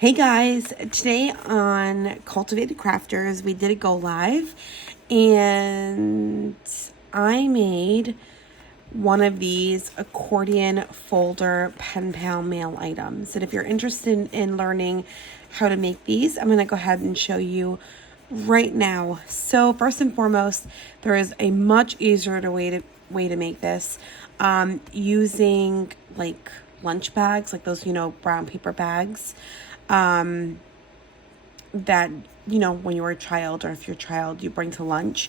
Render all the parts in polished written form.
Hey guys, today on Cultivated Crafters, we did a go live and I made one of these accordion folder pen pal mail items. And if you're interested in learning how to make these, I'm going to go ahead and show you right now. So first and foremost, there is a much easier way to make this using like lunch bags, like those, brown paper bags. That, when you were a child, or if you're a child, you bring to lunch.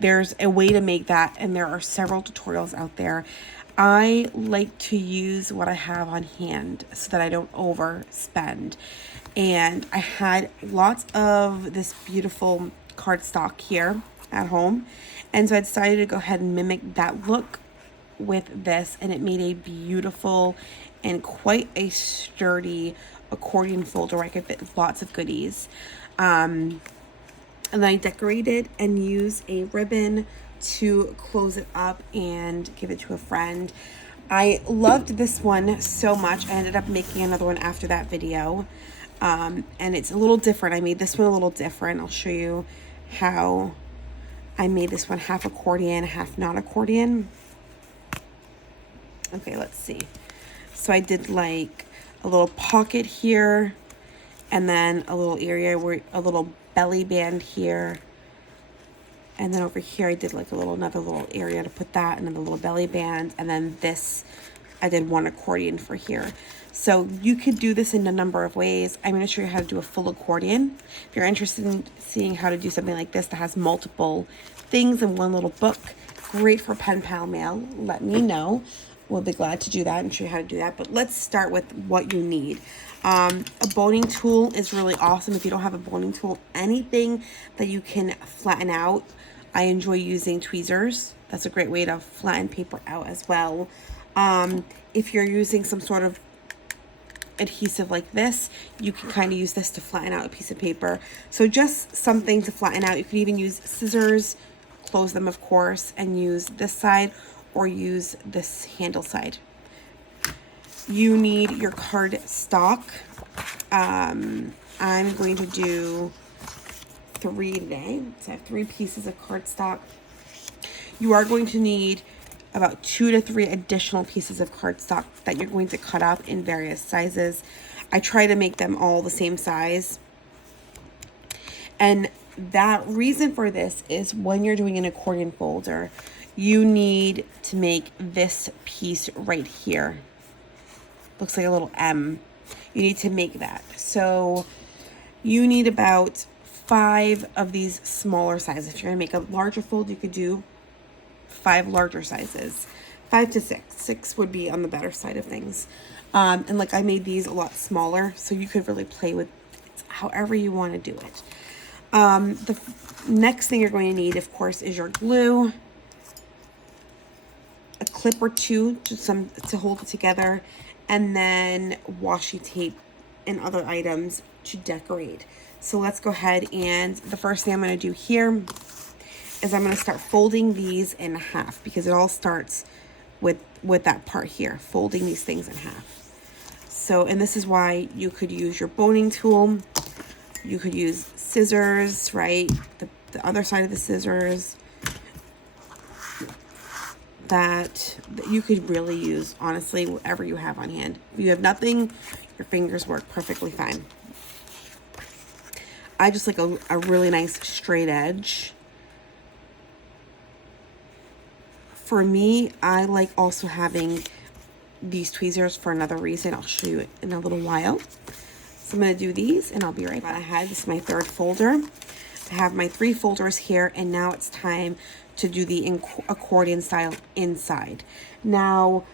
There's a way to make that, and there are several tutorials out there. I like to use what I have on hand so that I don't overspend. And I had lots of this beautiful cardstock here at home. And so I decided to go ahead and mimic that look with this, and it made a beautiful and quite a sturdy accordion folder where I could fit lots of goodies. And then I decorated and used a ribbon to close it up and give it to a friend. I loved this one so much. I ended up making another one after that video. And it's a little different. I made this one a little different. I'll show you how I made this one half accordion, half not accordion. Okay, let's see. So I did like a little pocket here, and then a little area where a little belly band here, and then over here I did like another little area to put that, and then the little belly band, and then this I did one accordion for here. So you could do this in a number of ways. I'm going to show you how to do a full accordion. If you're interested in seeing how to do something like this that has multiple things in one little book, great for pen pal mail, let me know. We'll be glad to do that and show you how to do that. But let's start with what you need. A boning tool is really awesome. If you don't have a boning tool, anything that you can flatten out. I enjoy using tweezers. That's a great way to flatten paper out as well. If you're using some sort of adhesive like this, you can kind of use this to flatten out a piece of paper. So just something to flatten out. You could even use scissors, close them of course, and use this side or use this handle side. You need your card stock. I'm going to do 3 today. So I have 3 pieces of cardstock. You are going to need about 2 to 3 additional pieces of cardstock that you're going to cut up in various sizes. I try to make them all the same size. And that reason for this is when you're doing an accordion folder, you need to make this piece right here. Looks like a little M. You need to make that. So you need about 5 of these smaller sizes. If you're gonna make a larger fold, you could do 5 larger sizes. 5 to 6. 6 would be on the better side of things. And like I made these a lot smaller, so you could really play with it however you want to do it. The next thing you're going to need, of course, is your glue, a clip or 2 to hold it together, and then washi tape and other items to decorate. So let's go ahead, and the first thing I'm going to do here is I'm going to start folding these in half, because it all starts with that part here, folding these things in half. So, and this is why you could use your boning tool. You could use scissors, right? The other side of the scissors. That you could really use, honestly, whatever you have on hand. If you have nothing, your fingers work perfectly fine. I just like a really nice straight edge. For me, I like also having these tweezers for another reason. I'll show you in a little while. So I'm going to do these and I'll be right back. This is my 3rd folder. I have my 3 folders here, and now it's time to do the accordion style inside. Now,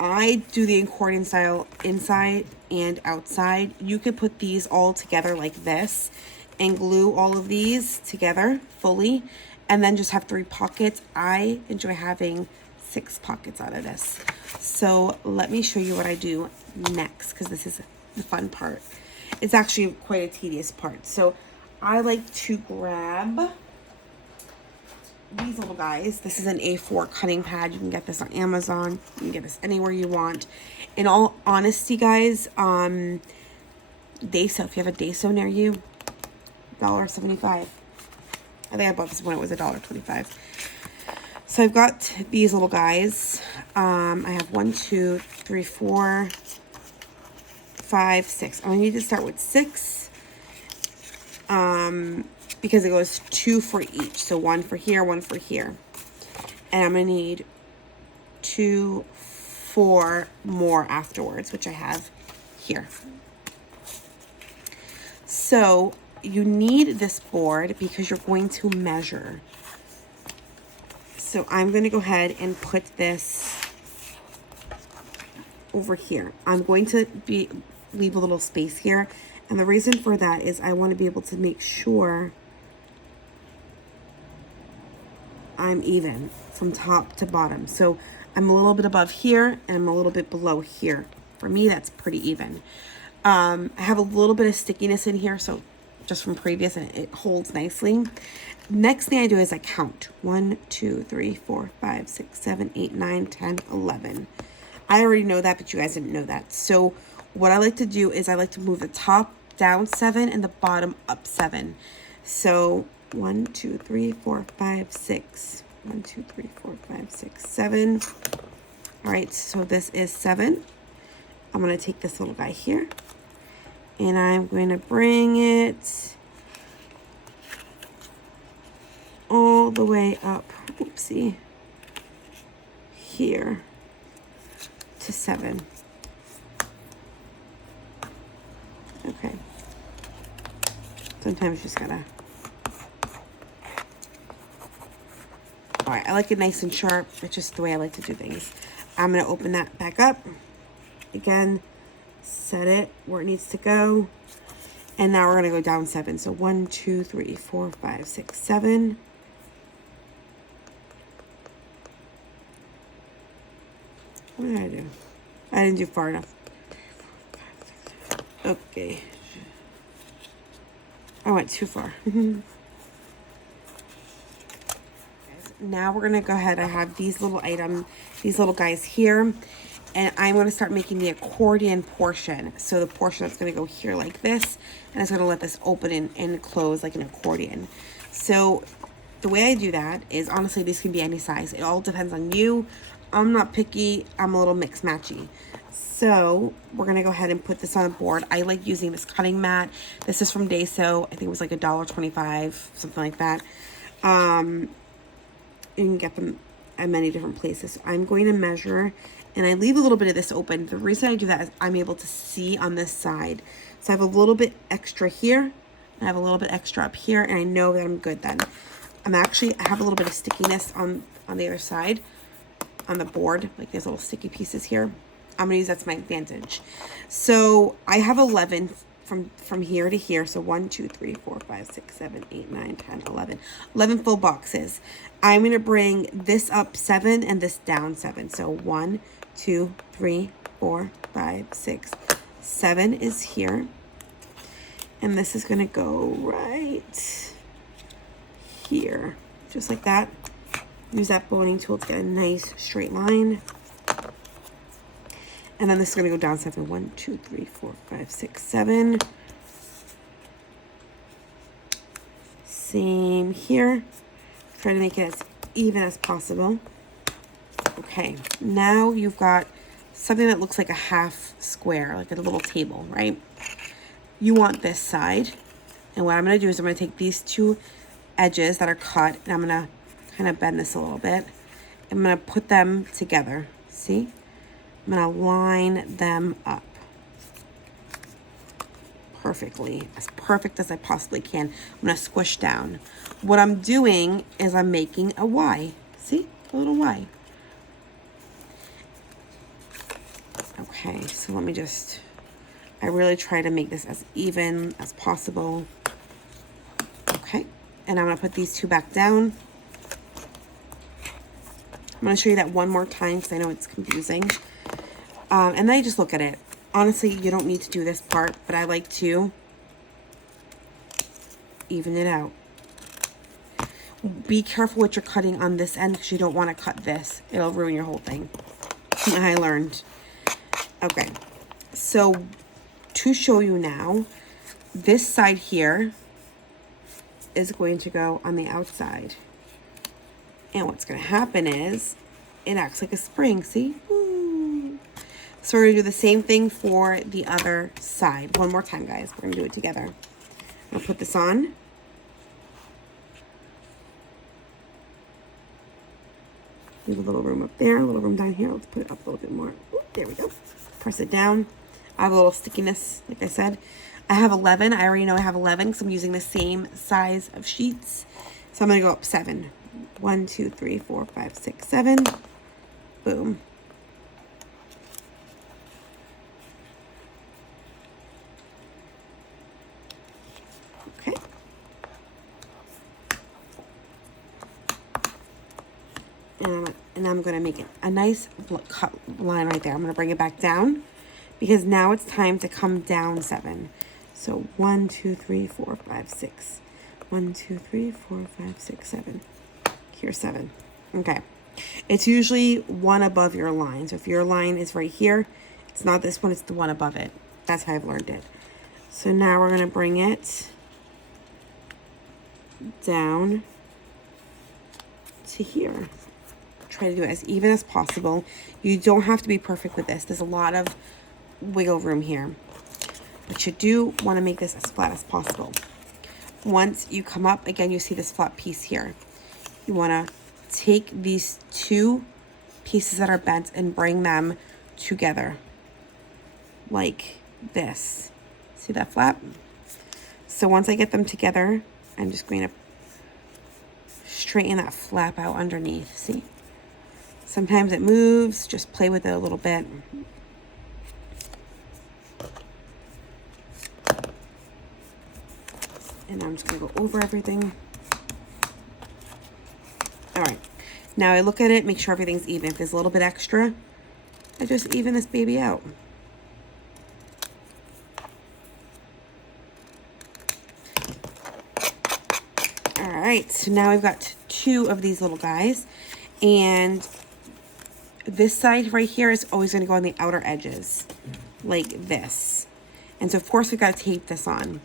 I do the accordion style inside and outside. You could put these all together like this and glue all of these together fully, and then just have 3 pockets. I enjoy having 6 pockets out of this. So let me show you what I do next, because this is the fun part. It's actually quite a tedious part. So I like to grab these little guys. This is an A4 cutting pad. You can get this on Amazon. You can get this anywhere you want. In all honesty, guys, Daiso. If you have a Daiso near you, $1.75. I think I bought this when it was $1.25. So I've got these little guys. I have 1, 2, 3, 4, 5, 6. I need to start with 6. Because it goes 2 for each. So 1 for here, 1 for here. And I'm going to need 2, 4 more afterwards, which I have here. So you need this board because you're going to measure. So I'm going to go ahead and put this over here. I'm going to leave a little space here. And the reason for that is I want to be able to make sure I'm even from top to bottom. So I'm a little bit above here and I'm a little bit below here. For me, that's pretty even. I have a little bit of stickiness in here, so just from previous, and it holds nicely. Next thing I do is I count. 1, 2, 3, 4, 5, 6, 7, 8, 9, 10, 11. I already know that, but you guys didn't know that. So what I like to do is I like to move the top down 7 and the bottom up 7. So 1, 2, 3, 4, 5, 6. 1, 2, 3, 4, 5, 6, 7. All right, so this is 7. I'm going to take this little guy here and I'm going to bring it all the way up, oopsie, here to 7. Okay. Sometimes you just gotta. All right, I like it nice and sharp. It's just the way I like to do things. I'm gonna open that back up. Again, set it where it needs to go. And now we're gonna go down 7. So 1, 2, 3, 4, 5, 6, 7. What did I do? I didn't do far enough. Okay. I went too far. Now we're gonna go ahead. I have these little these little guys here, and I'm gonna start making the accordion portion. So the portion that's gonna go here like this, and it's gonna let this open and close like an accordion. So the way I do that is, honestly, these can be any size. It all depends on you. I'm not picky. I'm a little mix matchy. So we're gonna go ahead and put this on a board. I like using this cutting mat. This is from Daiso. I think it was like $1.25, something like that. You can get them at many different places. So I'm going to measure, and I leave a little bit of this open. The reason I do that is I'm able to see on this side. So I have a little bit extra here, and I have a little bit extra up here, and I know that I'm good then. I have a little bit of stickiness on the other side, on the board, like these little sticky pieces here. I'm gonna use that to my advantage. So I have 11 from here to here. So 1, 2, 3, 4, 5, 6, 7, 8, 9, 10, 11. 11 full boxes. I'm gonna bring this up 7 and this down 7. So 1, 2, 3, 4, 5, 6, 7 is here. And this is gonna go right here, just like that. Use that boning tool to get a nice straight line. And then this is going to go down 7. 1, 2, 3, 4, 5, 6, 7. Same here. Try to make it as even as possible. Okay, now you've got something that looks like a half square, like a little table, right? You want this side. And what I'm going to do is I'm going to take these two edges that are cut, and I'm going to kind of bend this a little bit. I'm going to put them together. See? I'm going to line them up perfectly, as perfect as I possibly can. I'm going to squish down. What I'm doing is I'm making a Y. See? A little Y. Okay, so let me just, I really try to make this as even as possible. Okay, and I'm going to put these two back down. I'm going to show you that one more time because I know it's confusing. And then I just look at it. Honestly, you don't need to do this part, but I like to even it out. Be careful what you're cutting on this end because you don't want to cut this. It'll ruin your whole thing. I learned. Okay. So to show you now, this side here is going to go on the outside. And what's going to happen is it acts like a spring, see? Woo. So we're going to do the same thing for the other side. One more time, guys. We're going to do it together. I'll put this on. Leave a little room up there, a little room down here. Let's put it up a little bit more. Ooh, there we go. Press it down. I have a little stickiness, like I said. I have 11. I already know I have 11 because I'm using the same size of sheets. So I'm going to go up 7. 1, 2, 3, 4, 5, 6, 7. Boom. Okay. And I'm going to make it a nice cut line right there. I'm going to bring it back down because now it's time to come down 7. So 1, 2, 3, 4, 5, 6. 1, 2, 3, 4, 5, 6, 7. Here's 7. Okay. It's usually one above your line. So if your line is right here, it's not this one, it's the one above it. That's how I've learned it. So now we're going to bring it down to here. Try to do it as even as possible. You don't have to be perfect with this. There's a lot of wiggle room here. But you do want to make this as flat as possible. Once you come up, again, you see this flat piece here. You want to take these two pieces that are bent and bring them together like this. See that flap? So once I get them together, I'm just going to straighten that flap out underneath. See? Sometimes it moves. Just play with it a little bit. And I'm just going to go over everything. All right. Now I look at it, make sure everything's even. If there's a little bit extra, I just even this baby out. All right. So now we've got 2 of these little guys. And this side right here is always going to go on the outer edges like this. And so, of course, we've got to tape this on.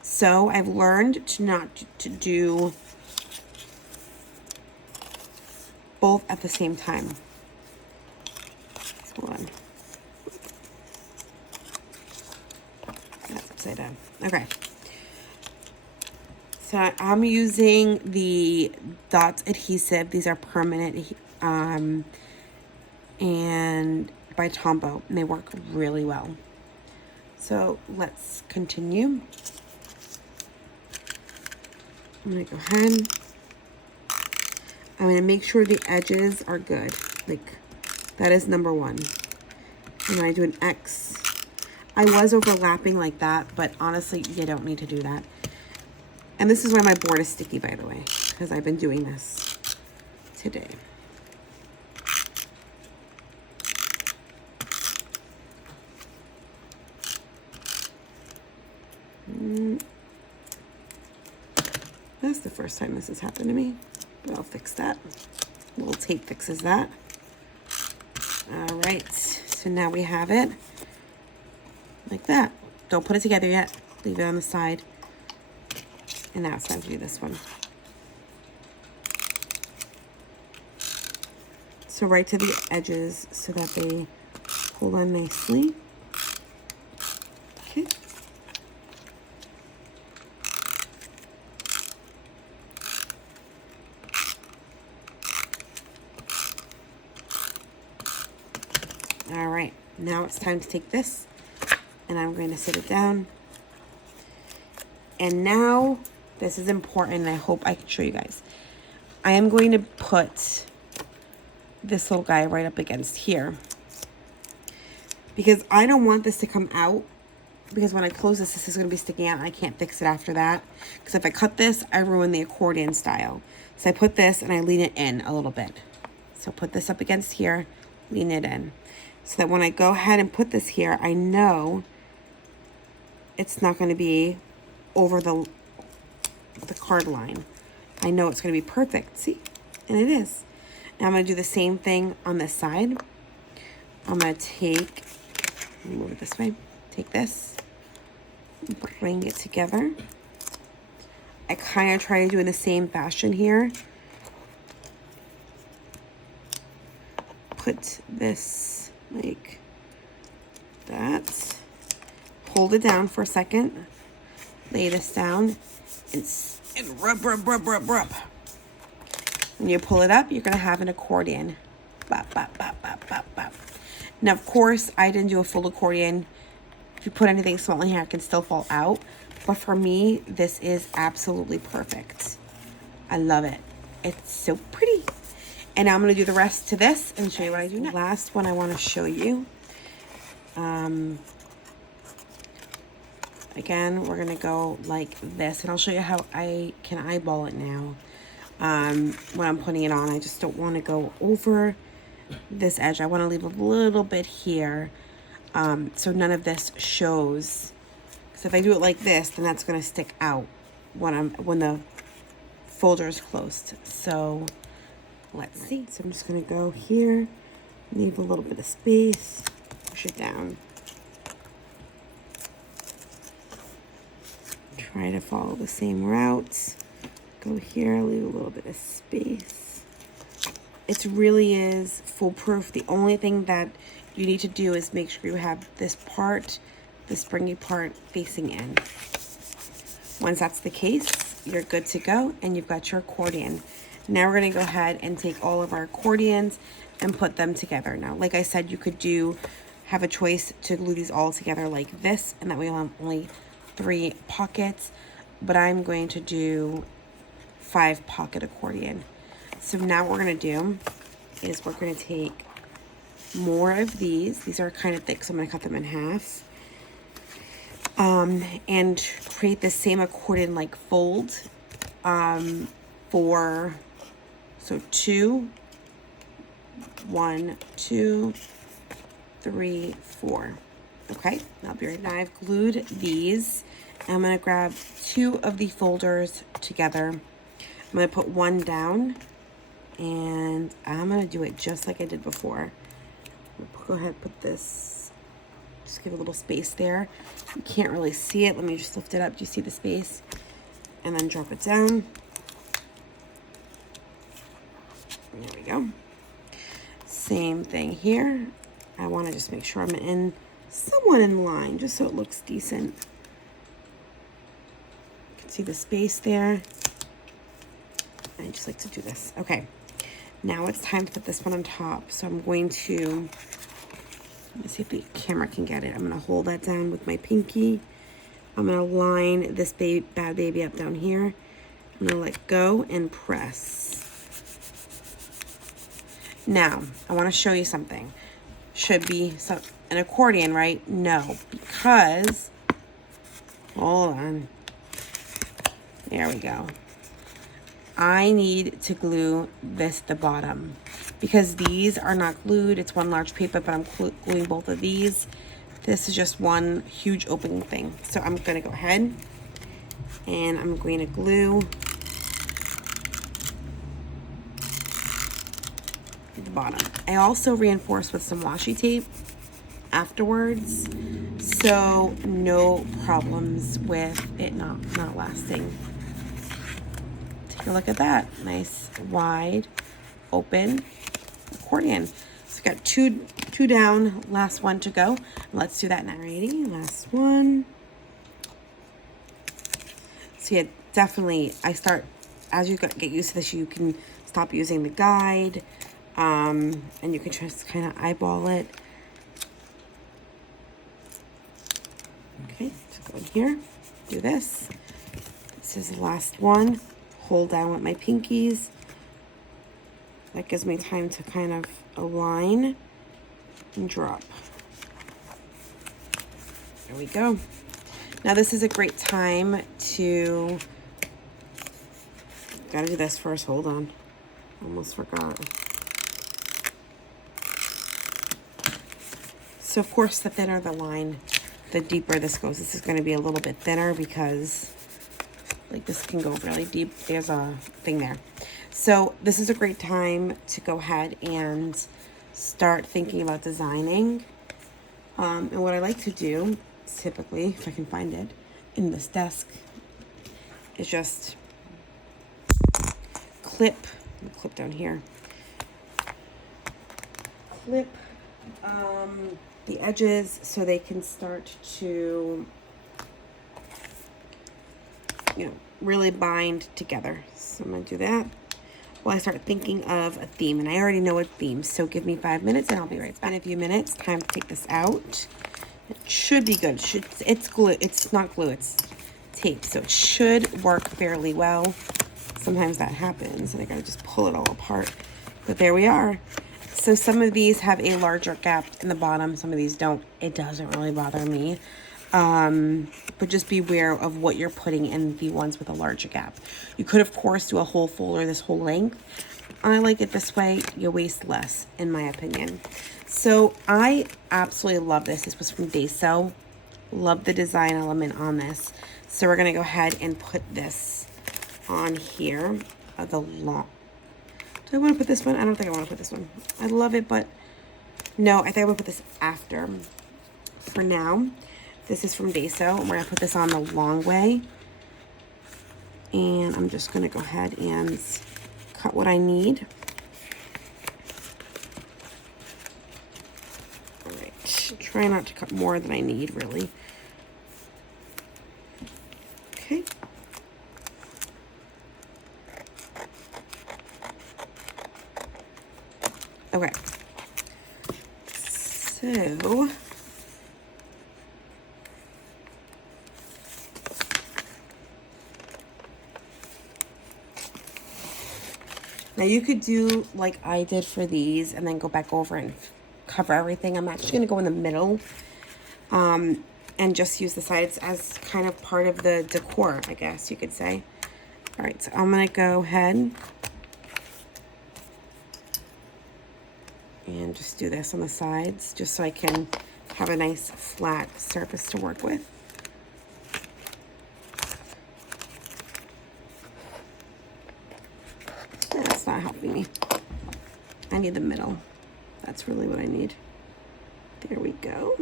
So I've learned to do both at the same time. Hold on. That's upside down. Okay. So I'm using the Dot adhesive. These are permanent and by Tombow, and they work really well. So let's continue. I'm going to go ahead. I'm going to make sure the edges are good. Like, that is number 1. And then I do an X. I was overlapping like that, but honestly, you don't need to do that. And this is why my board is sticky, by the way, because I've been doing this today. That's the first time this has happened to me, but I'll fix that. A little tape fixes that. All right, so now we have it like that. Don't put it together yet. Leave it on the side. And now it's time to do this one. So right to the edges so that they hold on nicely. Okay. All right, now it's time to take this and I'm going to sit it down. And now, this is important, and I hope I can show you guys. I am going to put this little guy right up against here because I don't want this to come out, because when I close this, this is going to be sticking out and I can't fix it after that. Because if I cut this, I ruin the accordion style. So I put this and I lean it in a little bit. So put this up against here, lean it in. So that when I go ahead and put this here, I know it's not going to be over the card line. I know it's going to be perfect. See? And it is. Now I'm going to do the same thing on this side. I'm going to move it this way. take this, bring it together. I kind of try to do in the same fashion here. Put this like that. Hold it down for a second. Lay this down and rub. When you pull it up, you're going to have an accordion. Bop, bop, bop, bop, bop, bop. Now, of course, I didn't do a full accordion. If you put anything small in here, it can still fall out. But for me, this is absolutely perfect. I love it. It's so pretty. And now I'm going to do the rest to this and show you what I do next. Last one I want to show you. Again, we're going to go like this. And I'll show you how I can eyeball it now. When I'm putting it on, I just don't want to go over this edge. I want to leave a little bit here, so none of this shows. So if I do it like this, then that's going to stick out when the folder is closed. So let's see. So I'm just going to go here, leave a little bit of space, push it down. Try to follow the same route. Go here, leave a little bit of space. It really is foolproof. The only thing that you need to do is make sure you have this part, the springy part, facing in. Once that's the case, you're good to go and you've got your accordion. Now we're going to go ahead and take all of our accordions and put them together. Now, like I said, you could have a choice to glue these all together like this, and that way you'll have only 3 pockets, but I'm going to do 5 pocket accordion. So now what we're going to do is we're going to take more of these. These are kind of thick, so I'm going to cut them in half. And create the same accordion like fold for, so 2, 1, 2, 3, 4. Okay, I'll be right now. I've glued these. I'm going to grab 2 of the folders together. I'm going to put one down, and I'm going to do it just like I did before. Go ahead and put this, just give a little space there. You can't really see it. Let me just lift it up. Do you see the space? And then drop it down. There we go. Same thing here. I want to just make sure I'm somewhat in line, just so it looks decent. You can see the space there. I just like to do this. Okay, now it's time to put this one on top. So I'm going to, let me see if the camera can get it. I'm going to hold that down with my pinky. I'm going to line this bad baby up down here. I'm going to let go and press. Now, I want to show you something. Should be an accordion, right? No, because, hold on. There we go. I need to glue this the bottom because these are not glued. It's one large paper, but I'm gluing both of these. This is just one huge opening thing. So I'm going to go ahead and I'm going to glue the bottom. I also reinforce with some washi tape afterwards, so no problems with it not lasting. Take a look at that. Nice wide open accordion. So got two down, last one to go. Let's do that now. Alrighty, last one. So yeah, definitely I start, as you get used to this, you can stop using the guide, and you can just kind of eyeball it. Okay, so go in here, do this. This is the last one. Hold down with my pinkies. That gives me time to kind of align and drop. There we go. Now this is a great time to, gotta do this first, hold on. Almost forgot. So of course, the thinner the line, the deeper this goes. This is gonna be a little bit thinner because like this can go really deep. There's a thing there. So this is a great time to go ahead and start thinking about designing. And what I like to do typically, if I can find it, in this desk, is just clip down here. Clip the edges so they can start to, really bind together. So I'm gonna do that while I start thinking of a theme, and I already know a theme, so give me 5 minutes and I'll be right back. In a few minutes, time to take this out. It should be good. It's glue. It's not glue, it's tape, so it should work fairly well. Sometimes that happens and I gotta just pull it all apart, but there we are. So some of these have a larger gap in the bottom, some of these don't. It doesn't really bother me. But just be aware of what you're putting in the ones with a larger gap. You could, of course, do a whole folder this whole length. I like it this way. You waste less, in my opinion. So I absolutely love this. This was from Xoxo. Love the design element on this. So we're going to go ahead and put this on here. The long. Do I want to put this one? I don't think I want to put this one. I love it, but no, I think I'm going to put this after. For now, this is from Xoxo, and we're going to put this on the long way. And I'm just going to go ahead and cut what I need. All right, try not to cut more than I need, really. Okay. Okay. So now you could do like I did for these and then go back over and cover everything. I'm actually going to go in the middle and just use the sides as kind of part of the decor, I guess you could say. All right, so I'm going to go ahead and just do this on the sides just so I can have a nice flat surface to work with. That's not helping me. I need the middle. That's really what I need. There we go.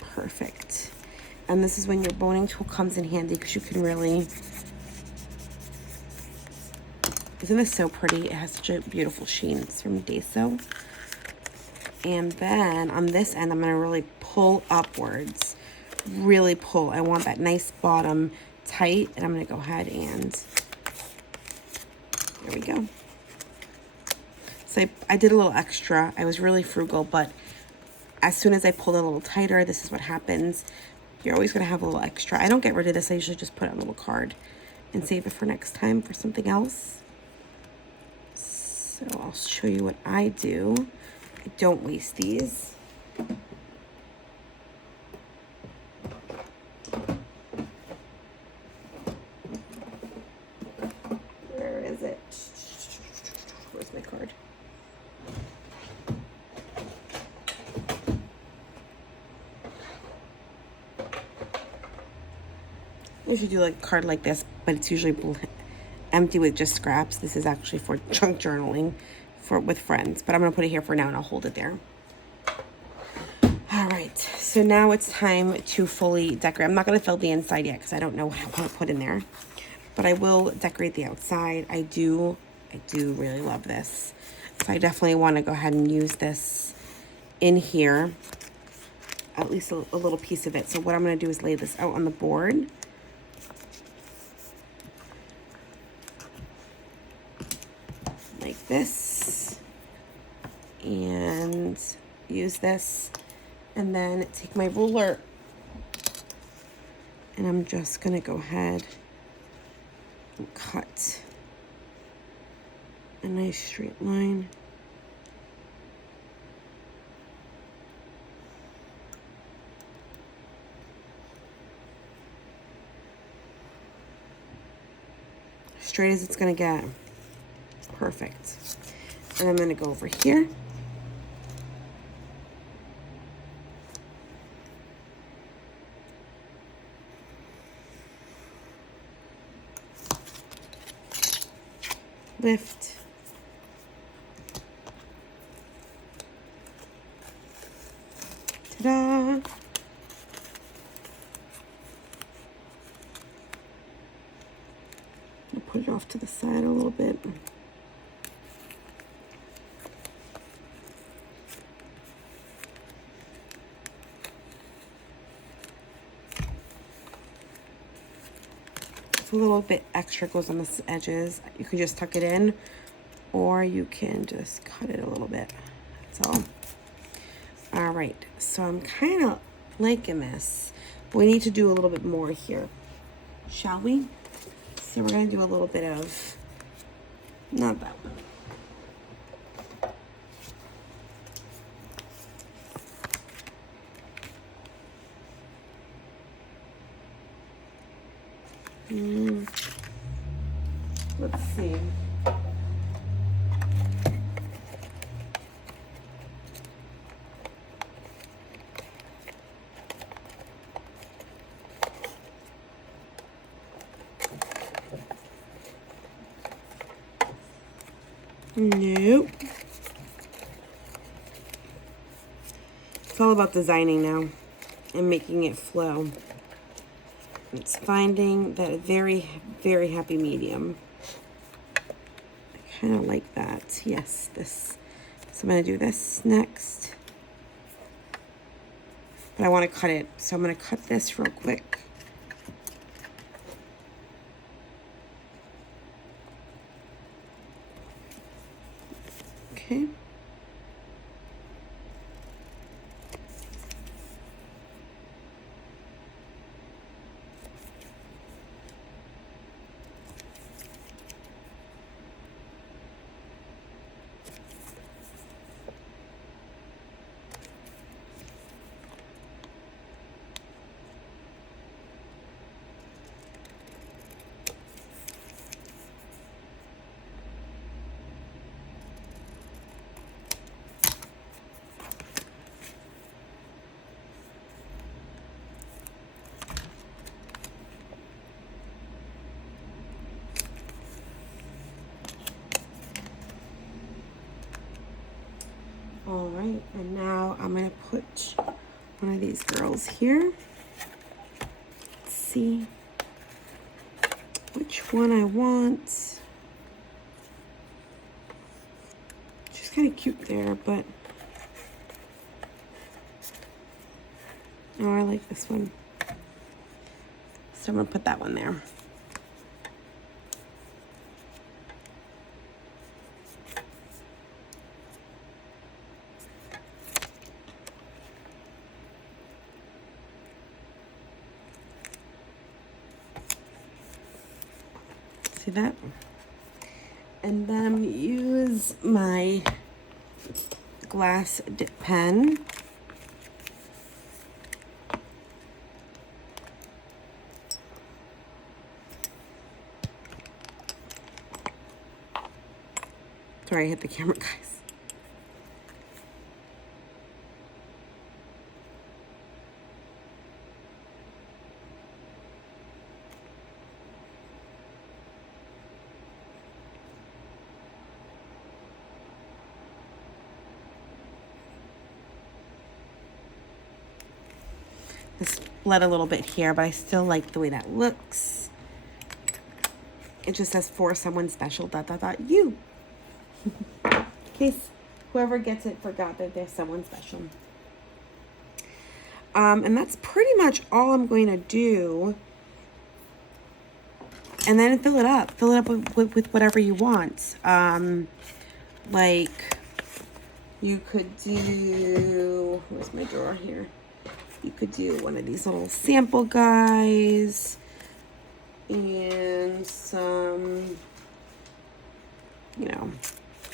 Perfect. And this is when your boning tool comes in handy because you can really... Isn't this so pretty? It has such a beautiful sheen. It's from Xoxo. And then on this end, I'm going to really pull upwards. Really pull. I want that nice bottom tight. And I'm going to go ahead and... There we go. So I did a little extra. I was really frugal, but as soon as I pulled it a little tighter, this is what happens. You're always going to have a little extra. I don't get rid of this. I usually just put it on a little card and save it for next time for something else. So I'll show you what I do. I don't waste these. Where is it? Where's my card? I usually do like a card like this, but it's usually empty with just scraps. This is actually for junk journaling with friends, but I'm gonna put it here for now and I'll hold it there. All right, so now it's time to fully decorate. I'm not gonna fill the inside yet because I don't know what I want to put in there, but I will decorate the outside. I do really love this, so I definitely want to go ahead and use this in here, at least a little piece of it. So what I'm gonna do is lay this out on the board. Like this, and use this, and then take my ruler, and I'm just gonna go ahead and cut a nice straight line. Straight as it's gonna get. Perfect. And I'm going to go over here. Lift. Ta-da! put it off to the side a little bit. A little bit extra goes on the edges. You can just tuck it in, or you can just cut it a little bit. That's all. All right, so I'm kind of liking this. We need to do a little bit more here, shall we? So we're gonna do a little bit of, not that one. Let's see. Nope. It's all about designing now and making it flow. It's finding that very, very happy medium. I kind of like that. Yes, this. So I'm going to do this next. But I want to cut it. So I'm going to cut this real quick. Okay. All right, and now I'm gonna put one of these girls here. Let's see which one I want. She's kind of cute there, but oh, I like this one. So I'm gonna put that one there. See that? And then I'm gonna use my glass dip pen. Sorry, I hit the camera, guys. This bled a little bit here, but I still like the way that looks. It just says for someone special, ... you. In case whoever gets it forgot that there's someone special. And that's pretty much all I'm going to do. And then fill it up. Fill it up with whatever you want. Like, you could do, where's my drawer here? You could do one of these little sample guys and some, you know,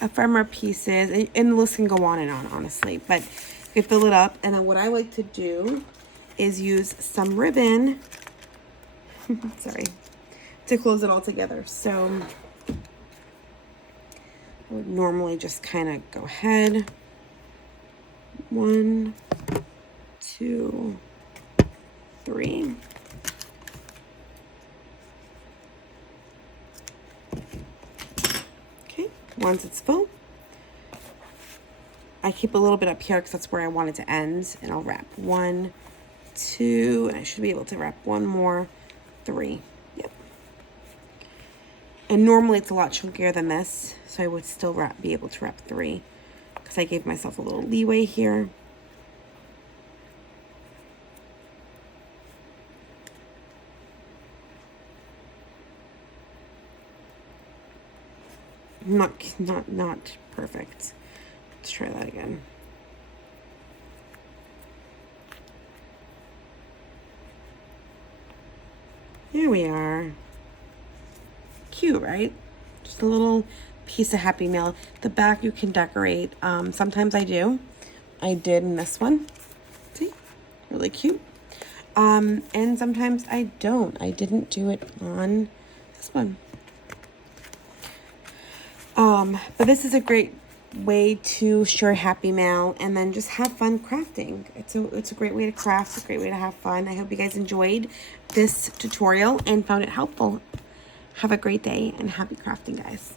ephemera pieces, and the list can go on and on, honestly, but you could fill it up. And then what I like to do is use some ribbon, sorry, to close it all together. So I would normally just kind of go ahead, 1, 2, 3. Okay, once it's full, I keep a little bit up here because that's where I want it to end, and I'll wrap 1, 2, and I should be able to wrap one more, 3. Yep. And normally it's a lot chunkier than this, so I would still be able to wrap 3 because I gave myself a little leeway here. Not perfect. Let's try that again. There we are. Cute, right? Just a little piece of Happy Mail. The back you can decorate. Sometimes I do. I did in this one. See? Really cute. And sometimes I don't. I didn't do it on this one. But this is a great way to share Happy Mail and then just have fun crafting. It's a great way to craft. It's a great way to have fun. I hope you guys enjoyed this tutorial and found it helpful. Have a great day and happy crafting, guys.